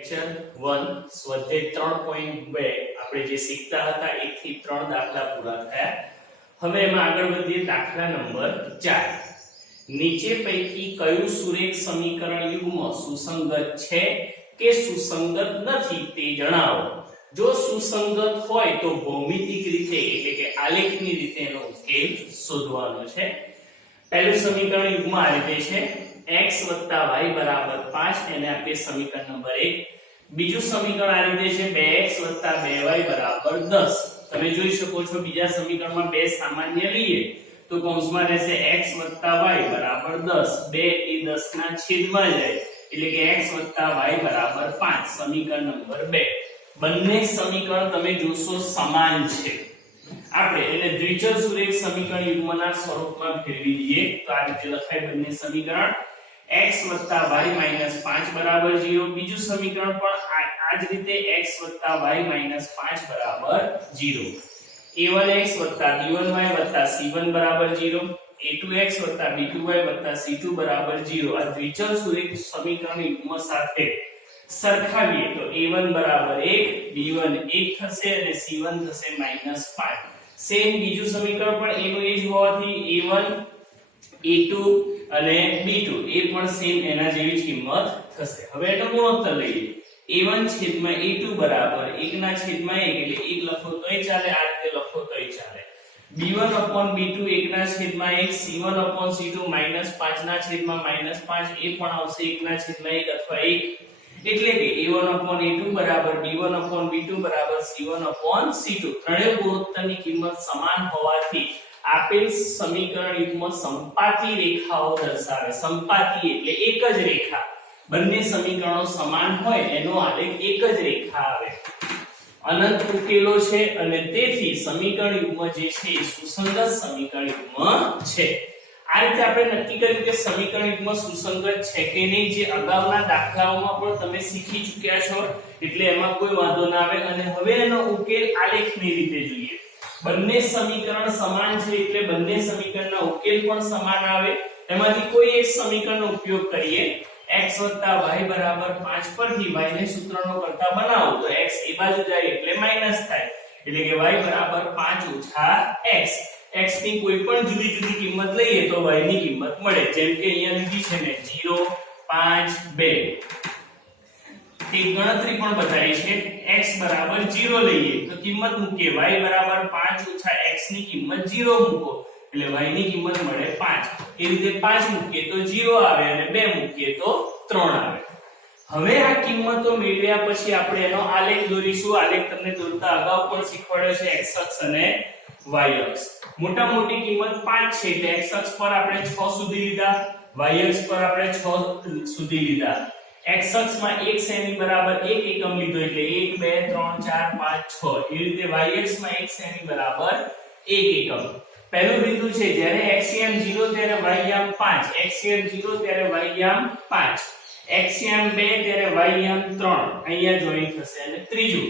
Lecture 1 સ્વાધ્યાય 3.2 આપણે જે શીખતા હતા 1 થી 3 દાખલા પૂરા થયા. હવે એમાં આગળ વધીએ દાખલા નંબર 4. નીચે પૈકી કયું સુરેખ સમીકરણ યુગ્મ સુસંગત છે કે સુસંગત નથી તે જણાવો. જો સુસંગત હોય તો ભૌમિતિક રીતે એટલે કે આલેખની રીતે એનો ઉકેલ શોધવાનો છે. પહેલું સમીકરણ યુગ્મ આ રીતે છે x y = 5 એને આપણે સમીકરણ નંબર 1. બીજું સમીકરણ આ રીતે છે 2x + 2y = 10. તમે જોઈ શકો છો બીજા સમીકરણમાં 2 સામાન્ય લઈએ તો કૌંસમાં રહેશે x + y = 10. 2 એ 10 ના છેદમાં જાય એટલે કે x + y = 5. સમીકરણ નંબર 2. બંને સમીકરણ તમે જોશો સમાન છે. આપણે એને દ્વિચલ સુરેખ સમીકરણ યુગ્મના સ્વરૂપમાં ફેરવી દઈએ તો આ રીતે લખાય બંને સમીકરણ x + y - 5 = 0. બીજું સમીકરણ પણ આ જ રીતે x + y - 5 = 0. a1x + b1y + c1 = 0. a2x + b2y + c2 = 0. આ દ્વિચલ સુરેખ સમીકરણ યુગ્મ સાથે સરખાવીએ તો a1 = 1, b1 1 થશે અને c1 થશે -5. સેમ બીજું સમીકરણ પણ એનું એ જ હોવાથી a1 a2 અને b2 એ પણ સેમ એના જેવી જ કિંમત થશે. હવે એનો ગુણોત્તર લઈએ. a1 છેદમાં a2 બરાબર 1 ના છેદમાં 1 એટલે 1 લખો તોય ચાલે, આ રીતે લખો તોય ચાલે. b1/b2 1 ના છેદમાં 1, c1/c2 -5 ના છેદમાં -5 એ પણ આવશે 1 ના છેદમાં 1 અથવા 1. એટલે કે a1/a2 બરાબર b1/b2 બરાબર c1/c2. ત્રણેય ગુણોત્તરની કિંમત સમાન હોવાથી આપેલ સમીકરણ યુગ્મ સંપાતી રેખાઓ દર્શાવે. સંપાતી એટલે એક જ રેખા. બંને સમીકરણો સમાન હોય એનો આલેખ એક જ રેખા આવે. અનંત ઉકેલો છે અને તેથી સમીકરણ યુગ્મ જે છે એ સુસંગત સમીકરણ યુગ્મ છે. આ રીતે આપણે નક્કી કર્યું કે સમીકરણ યુગ્મ સુસંગત છે કે નહીં, જે અગાઉના દાખલાઓમાં પણ તમે શીખી ચૂક્યા છો એટલે એમાં કોઈ વાંધો ના આવે. અને હવે એનો ઉકેલ આલેખની રીતે જોઈએ. બંને સમીકરણ સમાન છે એટલે બંને સમીકરણના ઉકેલ પણ સમાન આવે. એમાંથી કોઈ એક સમીકરણનો ઉપયોગ કરીએ. x + y = 5 પરથી y ને સૂત્રનો કરતા બનાવો તો x એ બાજુ જાય એટલે માઈનસ થાય એટલે કે y = 5 - x. x ની કોઈ પણ જુદી જુદી કિંમત લઈએ તો y ની કિંમત મળે. જેમ કે અહીંયા લીધી છે ને 0 5 2. તે ગણતરી પણ બતાવી છે. x = 0 લઈએ તો કિંમત મૂકીએ y = 5 - x ની કિંમત 0 મૂકો એટલે y ની કિંમત મળે 5. એ રીતે 5 મૂકીએ તો 0 આવે અને 2 મૂકીએ તો 3 આવે. હવે આ કિંમતો મેળવ્યા પછી આપણે એનો આલેખ દોરીશું. આલેખ તમને દોરતા અગાઉ પણ શીખવાડ્યો છે x અક્ષ અને y અક્ષ. મોટા મોટી કિંમત 5 છે એટલે x અક્ષ પર આપણે 6 સુધી લીધા, y અક્ષ પર આપણે 6 સુધી લીધા. x અક્ષમાં 1 સેમી બરાબર 1 એકમ લીધો એટલે 1 2 3 4 5 6. એ રીતે y અક્ષમાં 1 સેમી બરાબર 1 એકમ. પહેલું બિંદુ છે જ્યારે xm 0 ત્યારે ym 5, xm 0 ત્યારે ym 5, xm 2 ત્યારે ym 3 અહીંયા જોઈન થશે. અને ત્રીજું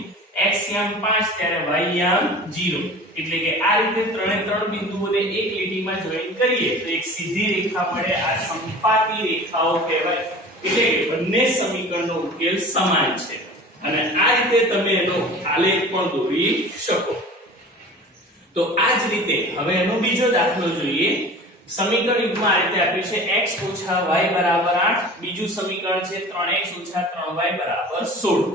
xm 5 ત્યારે ym 0. એટલે કે આ રીતે ત્રણ બિંદુઓને એક લીટીમાં જોઈન કરીએ તો એક સીધી રેખા મળે. આ સંપાતી રેખાઓ કહેવાય. એટલે બંને સમીકરણનો ઉકેલ સમાન છે અને આ રીતે તમે એનો આલેખ પણ દોરી શકો. તો આ જ રીતે હવે એનો બીજો દાખલો જોઈએ. સમીકરણ યુગ્મ આ રીતે આપ્યું છે x - y = 8. બીજું સમીકરણ છે 3x - 3y = 16.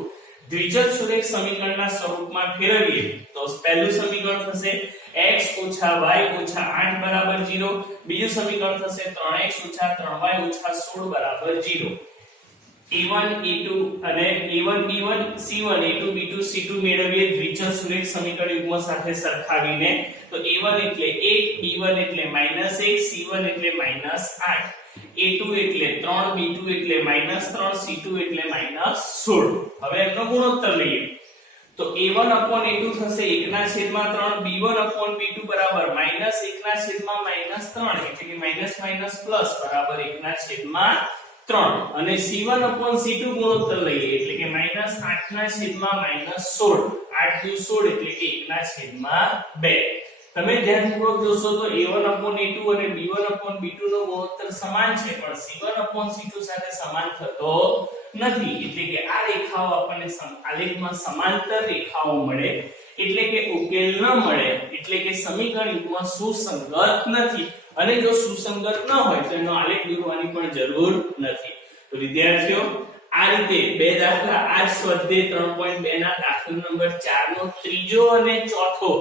દ્વિચલ સુરેખ સમીકરણના સ્વરૂપમાં ફેરવીએ તો પહેલું સમીકરણ થશે x - y - 8 = 0. બીજું સમીકરણ થશે 3x - 3y - 16 = 0. a1 a2 અને a1 b1 c1 a2 b2 c2 મેળવીએ દ્વિચલ સુરેખ સમીકરણ યુગ્મ સાથે સરખાવીને તો a1 એટલે 1, b1 એટલે -1, c1 એટલે -8, a2 એટલે 3, b2 એટલે -3, c2 એટલે -16. હવે એનો ગુણોત્તર લઈએ તો a1/a2 થશે 1/3, b1/b2 બરાબર -1/3 એટલે કે માઈનસ માઈનસ પ્લસ બરાબર 1/3 અને c1/c2 ગુણોત્તર લઈએ એટલે કે -8/-16, 8 દુ 16 એટલે કે 1/2. તમે ધ્યાનપૂર્વક જોશો તો a1/a2 અને b1/b2 નો ગુણોત્તર સમાન છે પણ c1/c2 સાથે સમાન થતો નથી, એટલે કે આ રેખાઓ આપણને આલેખમાં સમાંતર રેખાઓ મળે એટલે કે ઉકેલ ન મળે, એટલે કે સમીકરણ યુગ્મ સુસંગત નથી, અને જો સુસંગત ન હોય તો એનો આલેખ દોરવાની પણ જરૂર નથી. તો વિદ્યાર્થીઓ આ રીતે બે દાખલા આ સ્વાધ્યાય 3.2 ના દાખલા નંબર 4 નો ત્રીજો અને ચોથો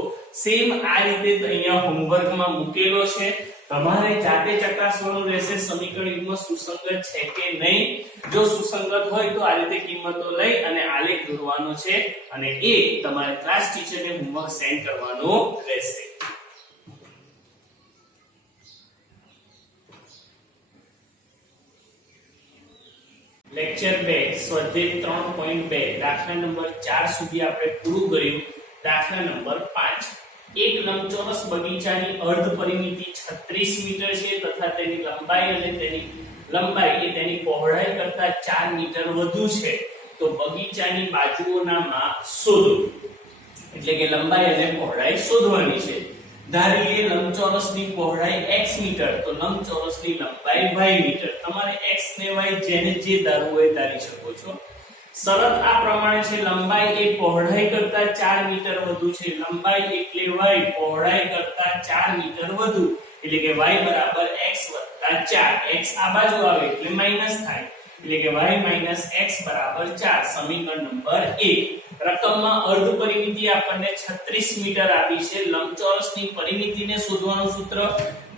સેમ આ રીતે અહીંયા હોમવર્કમાં મૂકેલો છે. તમારે જાતે ચકાસવાનું રહેશે સમીકરણ યુગ્મ સુસંગત છે કે નહીં. જો સુસંગત હોય તો આ રીતે કિંમતો લઈ અને આલેખ દોરવાનો છે, અને એ તમારે ક્લાસ ટીચરને હોમવર્ક સેન્ડ કરવાનો રહેશે. લેક્ચર 2 સ્વાધ્યાય 3.2 દાખલા નંબર 4 સુધી આપણે પૂરું કર્યું. દાખલા નંબર 5 એક લંબચોરસ બગીચાની અર્ધ પરિમિતિ 36 મીટર છે તથા તેની લંબાઈ એ તેની પહોળાઈ કરતા 4 મીટર વધુ છે. તો બગીચાની બાજુઓના માપ શોધો, એટલે કે લંબાઈ અને પહોળાઈ શોધવાની છે. ધારીએ લંબચોરસની પહોળાઈ x મીટર, તો લંબચોરસની લંબાઈ y મીટર. તમારે x ને y જેને જે ધારવું હોય ધારી શકો છો. શરત આ પ્રમાણે છે, લંબાઈ એ પહોળાઈ કરતા 4 મીટર વધુ છે. લંબાઈ એટલે y, પહોળાઈ કરતા 4 મીટર વધુ, એટલે કે y બરાબર x વત્તા 4. x આ બાજુ આવે એટલે માઈનસ થાય, એટલે કે y - x બરાબર 4. સમીકરણ નંબર 1. રકમમાં અર્ધ પરિમિતિ આપણને 36 મીટર આપી છે. લંબચોરસની પરિમિતિને શોધવાનું સૂત્ર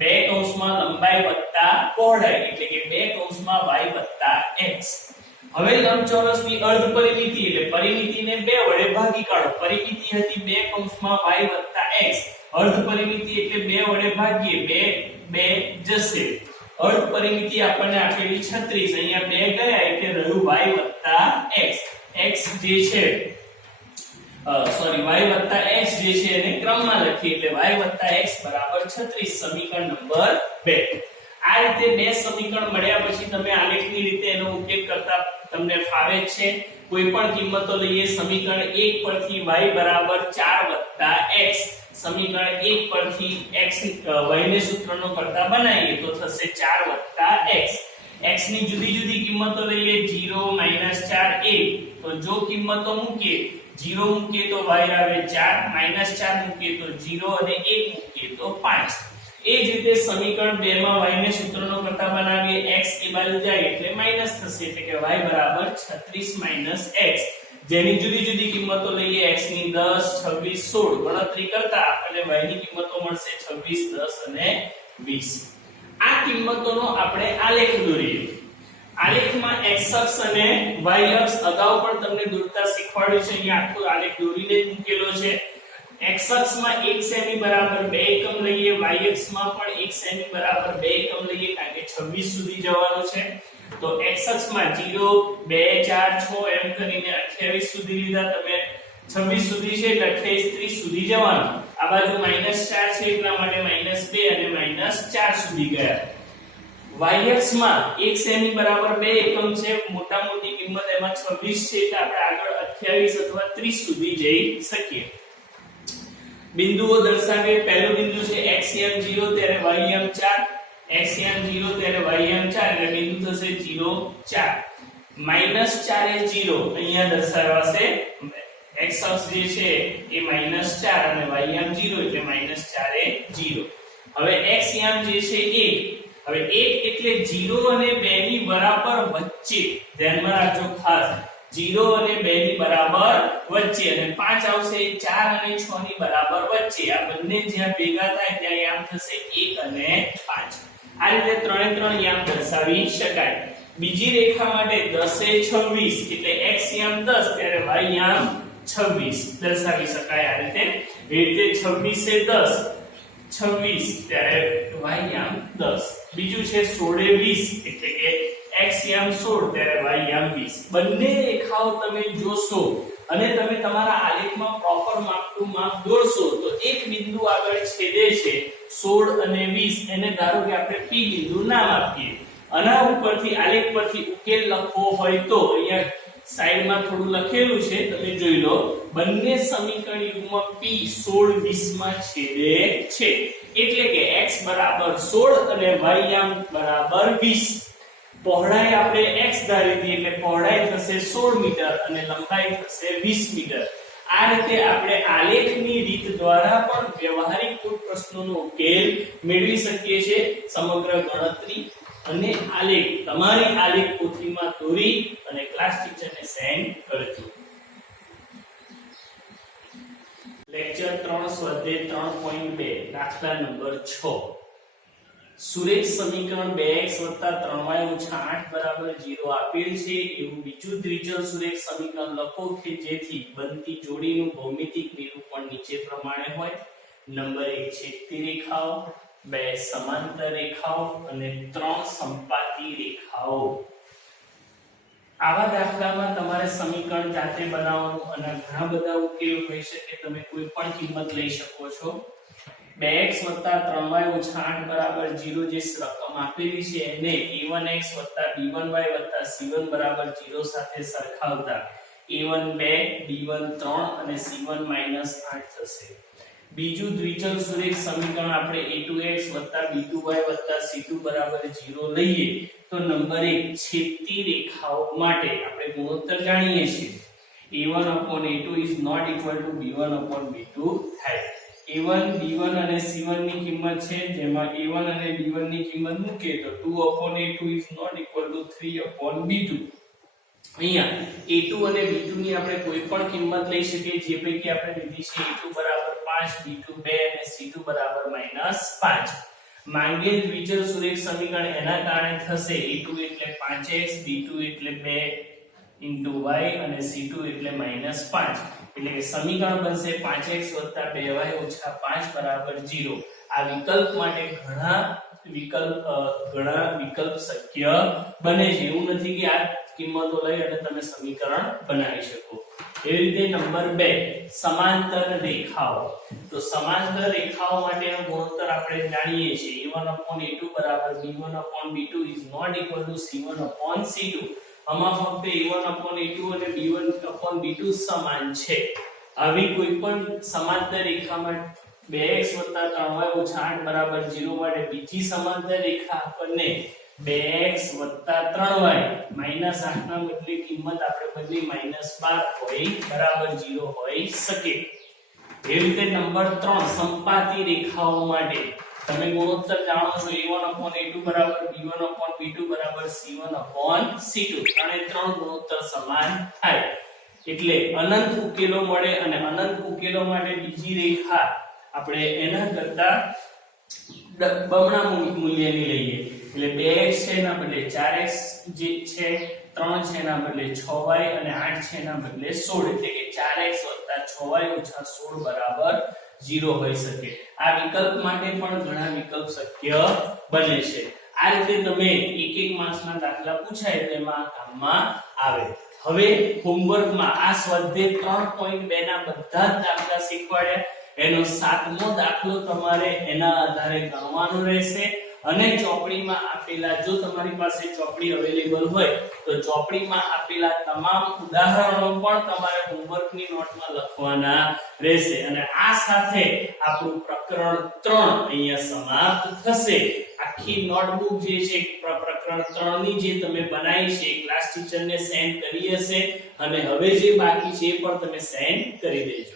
2 કૌંસમાં લંબાઈ વત્તા પહોળાઈ, એટલે કે 2 કૌંસમાં y વત્તા x. હવે લંબચોરસની અર્ધ પરિમિતિ એટલે પરિમિતિને 2 વડે ભાગી કાઢો. પરિમિતિ હતી 2 કૌંસમાં y વત્તા x, અર્ધ પરિમિતિ એટલે 2 વડે ભાગીએ 2 જશે. અર્ધ પરિમિતિ આપણને આપેલી 36, અહીંયા 2 ગયા એટલે રહ્યું y વત્તા x. x જે છે y વત્તા x જે છે એને ક્રમમાં લખી, એટલે y વત્તા x બરાબર 36. સમીકરણ નંબર 2. આ રીતે બે સમીકરણ મળ્યા પછી તમે આલેખની રીતે એનો ઉપયોગ કરતા તમને ફાવે છે. કોઈ પણ કિંમતો લઈએ. સમીકરણ 1 પરથી y બરાબર 4 વત્તા x, સમીકરણ 1 પરથી x y ને સૂત્રનો કરતા બનાવીએ તો થશે 4 વત્તા x. x ની જુદી જુદી કિંમતો લઈએ. 0 -4 1, તો જો કિંમતો મૂકીએ 0 મૂકીએ તો y આવે 4, -4 મૂકીએ તો 0 અને 1 મૂકીએ તો 5. એ જ રીતે સમીકરણ 2 માં y ને સૂત્રનો કરતા બનાવીએ. x એ બાજુ જાય એટલે માઈનસ થશે, એટલે કે y બરાબર 36 - x. જેની જુદી જુદી કિંમતો લઈએ. x ની 10 26 16 ગણતરી કરતા આપણને y ની કિંમતો મળશે 26 10 અને 20. આ કિંમતોનો આપણે આલેખ દોરીએ. આલેખમાં x અક્ષ અને y અક્ષ અગાઉ પણ તમને દોરતા શીખવાડ્યું છે. અહીંયા આખો આલેખ દોરીને જ મૂકેલો છે. x અક્ષમાં 1 સેમી બરાબર 2 એકમ લઈએ. y અક્ષમાં પણ 1 સેમી બરાબર 2 એકમ લઈએ, કારણ કે 26 સુધી જવાનું છે. તો x અક્ષમાં 0 2 4 6 એમ કરીને 28 સુધી લીધા તમે. 26 સુધી છે એટલે 28 30 સુધી જવાનું. આ બાજુ -4 છે એટલા માટે -2 અને -4 સુધી ગયા. y અક્ષમાં 1 સેમી બરાબર 2 એકમ છે. મોટા મોટી કિંમત એમાં 26 છે એટલે આપણે આગળ 28 અથવા 30 સુધી જઈ શકીએ. બિંદુઓ દર્શાવીએ. પહેલું બિંદુ છે x m 0 ત્યારે y m 4, x m 0 ત્યારે y m 4, એટલે બિંદુ થશે 0 4. -4 એ 0 અહીંયા દર્શાવાશે. x અક્ષ જે છે એ -4 અને y m 0 એટલે -4 એ 0. હવે x m જે છે 1. હવે 1 એટલે 0 અને 2 ની બરાબર વચ્ચે. ધ્યાનમાં રાખજો ખાસ, 0 અને 2 ની બરાબર વચ્ચે, અને 5 આવશે 4 અને 6 ની બરાબર વચ્ચે. આ બંને જ્યાં ભેગા થાય ત્યાં યામ થશે 1 અને 5. આ રીતે 3 એ 3 યામ દર્શાવી શકાય. બીજી રેખા માટે 10 એ 26 એટલે x યામ 10 ત્યારે y યામ 26 દર્શાવી શકાય આ રીતે. એ રીતે 26 એ 10 26 ત્યારે y યામ 10. બીજું છે 16 એ 20 એટલે કે x યામ 16 ત્યારે y યામ 20. બંને રેખાઓ તમે જોશો અને તમે તમારા આલેખમાં પ્રોપર માપ ટુ માપ દોરશો તો એક બિંદુ આગળ છેદે છે 16 અને 20, એને ધારો કે આપણે p બિંદુ નામ આપીએ. આના ઉપરથી આલેખ પરથી ઉકેલ લખવો હોય તો અહીંયા સાઈડમાં થોડું લખેલું છે, તમે જોઈ લો. બંને સમીકરણ યુગ્મ p 16 20 માં છેદે છે, એટલે કે x બરાબર 16 અને y યામ બરાબર 20. પહોળાઈ આપણે x ધારી હતી એટલે પહોળાઈ થશે 16 મીટર અને લંબાઈ થશે 20 મીટર. આ રીતે આપણે આલેખની રીત દ્વારા પણ વ્યવહારિક કોઈ પ્રશ્નોનો ઉકેલ મેળવી શકીએ છીએ. સમગ્ર ગણતરી અને આલેખ તમારી આલેખ પોથીમાં દોરી અને ક્લાસ ટીચરને સેન્ડ કરજો. લેક્ચર 3 સ્વાધ્યાય 3.2 દાખલા નંબર 6. સુરેખ સમીકરણ 2x 3y - 8 0 આપેલ છે એવું બીજું દ્વિચલ સુરેખ સમીકરણ લખો કે જેથી બનતી જોડીનું ભૌમિતિક નિરૂપણ નીચે પ્રમાણે હોય. નંબર 1 છેદતી રેખાઓ, 2 સમાંતર રેખાઓ અને 3 સંપાતી રેખાઓ. આવા દાખલામાં તમારે સમીકરણ જાતે બનાવવાનું અને ઘણા બધા ઉકેલ હોઈ શકે. તમે કોઈ પણ કિંમત લઈ શકો છો. 2x 3y - 8 0 જે રકમ આપેલી છે એને a1x b1y c1 0 સાથે સરખાવતા a1 2 b1 3 અને c1 -8 થશે. બીજું દ્વિચલ સુરેખ સમીકરણ આપણે a2x b2y c2 0 લઈએ તો નંબર 1 છેદતી રેખાઓ માટે આપણે ગુણોત્તર જાણીએ છીએ. a1/a2 is not equal to b1/b2 થાય. a1 b1 અને c1 ની કિંમત છે જેમાં a1 અને b1 ની કિંમત મૂકે તો 2/a2 is not equal to 3/b2. અહીંયા a2 અને b2 ની આપણે કોઈ પણ કિંમત લઈ શકીએ. જે પૈકી આપણે લીધી છે a2 5 b2 2 અને c2 -5. માંગેલ દ્વિચલ સુરેખ સમીકરણ એના કારણે થશે a2 એટલે 5x b2 એટલે 2 y અને c2 એટલે -5. એટલે કે સમીકરણ બનશે 5x 2y - 5 0. આ વિકલ્પ માટે ઘણા વિકલ્પ શક્ય બને છે. એવું નથી કે આ કિંમતો લઈ અને તમે સમીકરણ બનાવી શકો. એવી રીતે નંબર 2 સમાંતર રેખાઓ. તો સમાંતર રેખાઓ માટેનો ગુણોત્તર આપણે જાણીએ છીએ. a1/a2 b1/b2 is not equal to c1/c2. આમાં ફક્ત a1/a2 અને b1/b2 સમાન છે. આવી કોઈ પણ સમાંતર રેખામાં 2x 3y - 8 0 માટે બીજી સમાંતર રેખા આપણને 2x 3y - 8 ના બદલે કિંમત આપણે બદલી -12 હોય 0 હોઈ શકે. એ રીતે નંબર 3 સંપાતી રેખાઓ માટે તમે ગુણોત્તર જાણો છો. a1/a2 b1/b2 c1/c2. ત્રણે ગુણોત્તર સમાન થાય એટલે અનંત ઉકેલો મળે. અને અનંત ઉકેલો માટે બીજી રેખા આપણે એના કરતા બમણા મૂલ્યની લઈએ. એટલે 2x છે એના બદલે 4x જે છે, 3 છે એના બદલે 6y અને 8 છે એના બદલે 16. એટલે કે 4x 6y - 16 0 હોઈ શકે. આ વિકલ્પ માટે પણ ઘણા વિકલ્પ શક્ય બને છે. આ રીતે તમે એક માર્ક્સના દાખલા પૂછાય તેમાં કામમાં આવે. હવે હોમવર્કમાં આ સ્વાધ્યાય 3.2 ના બધા જ દાખલા શીખવાડ્યા. એનો 7મો દાખલો તમારે એના આધારે ગણવાનો રહેશે. અને ચોપડીમાં આપેલા, જો તમારી પાસે ચોપડી અવેલેબલ હોય તો ચોપડીમાં આપેલા તમામ ઉદાહરણો પણ તમારે હોમવર્કની નોટમાં લખવાના રહેશે. અને આ સાથે આપણું પ્રકરણ 3 અહીંયા સમાપ્ત થશે. આખી નોટબુક જે છે પ્રકરણ 3 ની જે તમે બનાવી છે ક્લાસ ટીચરને સેન્ડ કરી હશે. અને હવે જે બાકી છે એ પણ તમે સેન્ડ કરી દેજો.